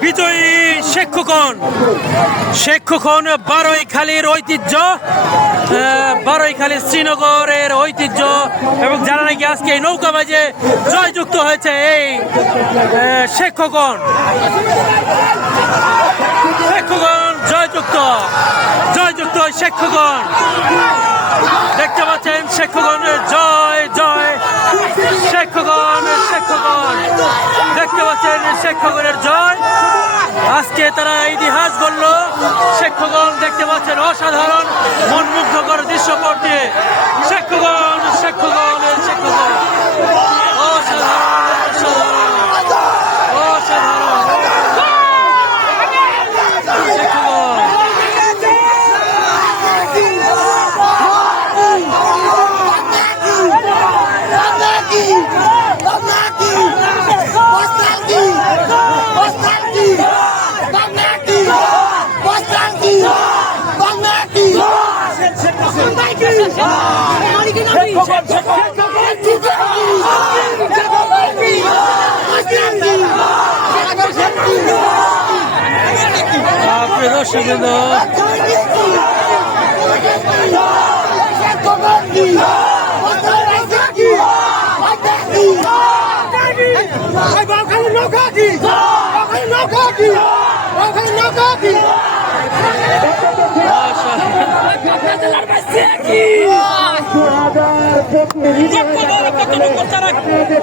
বিজয়ী শেখ খোকন বারৈখালীর ঐতিহ্য বারৈখালী শ্রীনগরের ঐতিহ্য এবং যারা নাকি আজকে এই নৌকা বাজে জয়যুক্ত হয়েছে এই শেখ খোকন জয়যুক্ত জয়যুক্ত খোকন দেখতে পাচ্ছেন খোকনের জয় জয়। শেখ খোকন দেখতে পাচ্ছেন খোকনের জয়। আজকে তারা ইতিহাস গড়ল শিক্ষক দেখতে পাচ্ছেন অসাধারণ মনমুগ্ধকর দৃশ্যপট। প্রিয় দর্শক বৃন্দ, আপনাদের